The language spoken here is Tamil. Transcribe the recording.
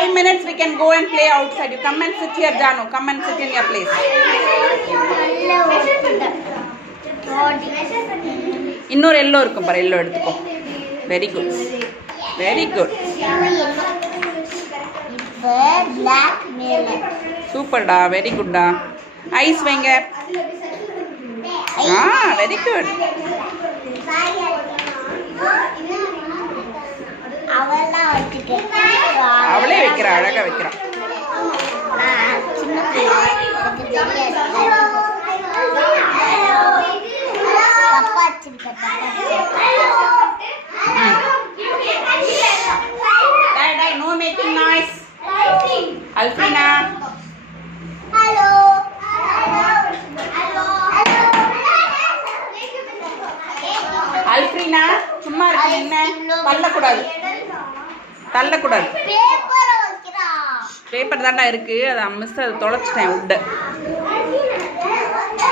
5 minutes we can go and play outside. You come and sit here, Janu. Come and sit in your place. இன்னொரு எல்லோ இருக்கும் பாரு, எல்லோ எடுத்துக்கோ. Very good, very good. சூப்பர்டா, வெரி குட்டா. ஐஸ் வைங்க. Very good. அவளே வைக்கிறா, அழகா வைக்கிறா. No making noise. Alfina. Hello. Alfina, சும்மா இருக்கு. என்ன தள்ளக்கூடாது, தள்ளக்கூடாது. பேப்பர் தாண்டா இருக்கு, அதை மிஸ் அதை தொலைச்சிட்டேன் உட்ட.